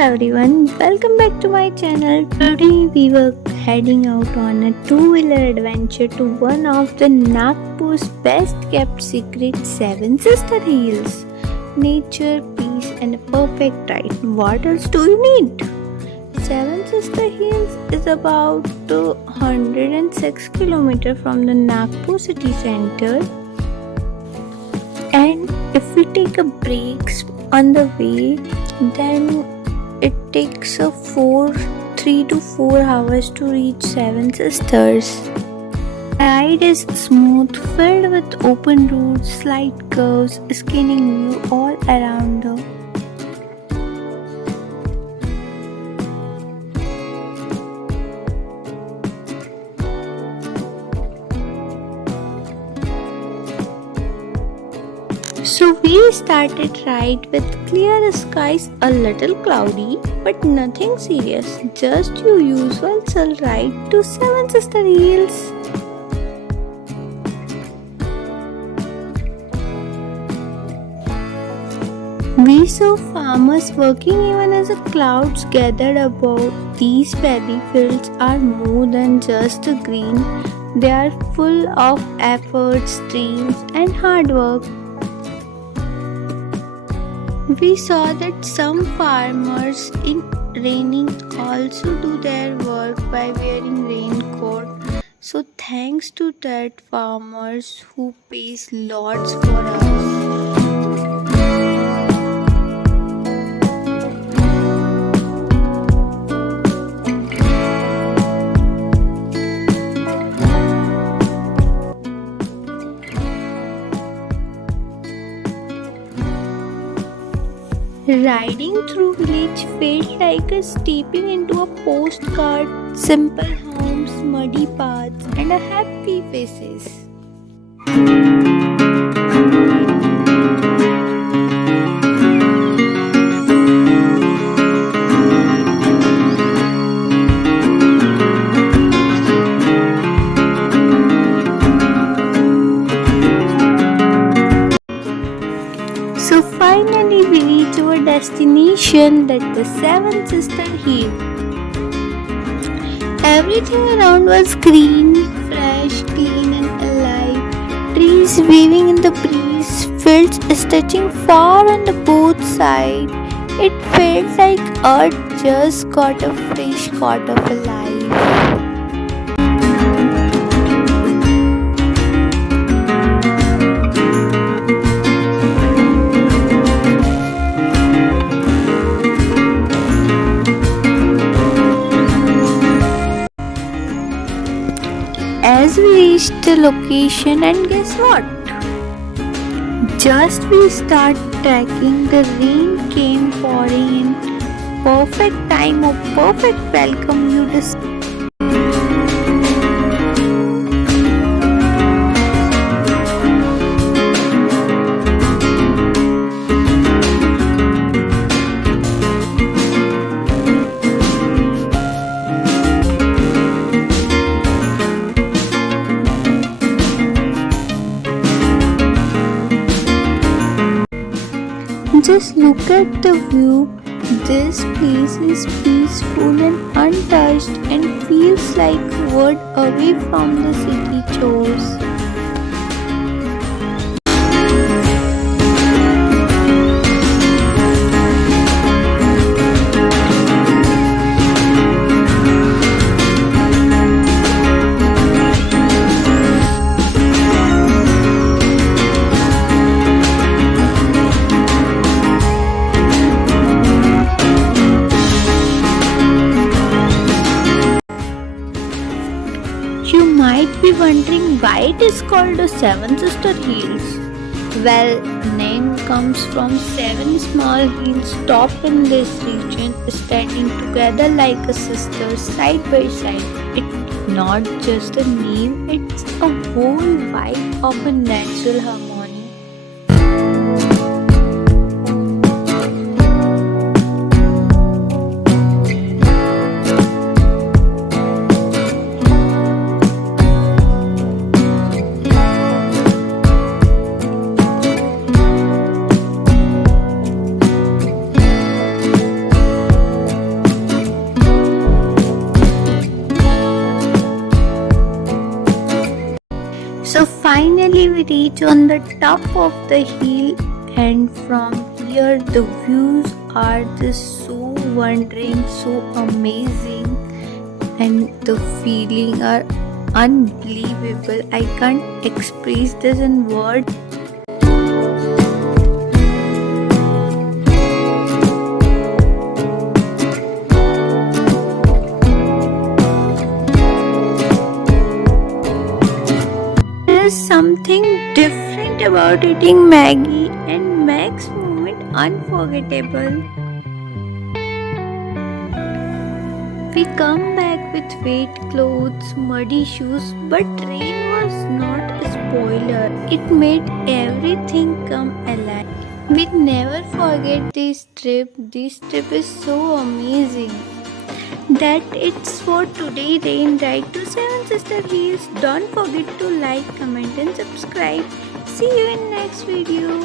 everyone, welcome back to my channel. Today we were heading out on a two-wheeler adventure to one of the Nagpur's best kept secrets, Seven Sister Hills. Nature, peace and a perfect ride. What else do you need? Seven Sister Hills is about 106 kilometers from the Nagpur city center, and if we take a break on the way, then it takes a 3 to 4 hours to reach Seven Sisters. The ride is smooth, filled with open roads, slight curves, scanning you all around the So we started ride with clear skies, a little cloudy, but nothing serious. Just your usual chill ride to Seven Sister Hills. We saw farmers working even as the clouds gathered above. These paddy fields are more than just green. They are full of efforts, dreams and hard work. We saw that some farmers in raining also do their work by wearing raincoat. So thanks to that farmers who pays lots for us. Riding through village felt like a stepping into a postcard. Simple homes, muddy paths, and a happy faces. So finally we reach our destination, that the Seven Sister Hill. Everything around was green, fresh, clean and alive. Trees waving in the breeze, fields stretching far on the both sides. It felt like earth just got a fresh cut of alive. As we reached the location, and guess what? Just we start trekking, the rain came pouring in. Perfect time of perfect welcome you this. Just look at the view. This place is peaceful and untouched and feels like word away from the city chores. You might be wondering why it is called the Seven Sister Hills. Well, name comes from 7 small hills top in this region, standing together like a sister side by side. It's not just a name, it's a whole vibe of a natural harmony. finally we reach on the top of the hill, and from here the views are just so wondering, so amazing, and the feeling are unbelievable. I can't express this in words. There's something different about eating Maggie and makes moment unforgettable. We come back with wet clothes, muddy shoes, but rain was not a spoiler. It made everything come alive. We never forget this trip. This trip is so amazing. That it's for today. Rain right to Seven Sister Hills. Don't forget to like, comment, and subscribe. See you in next video.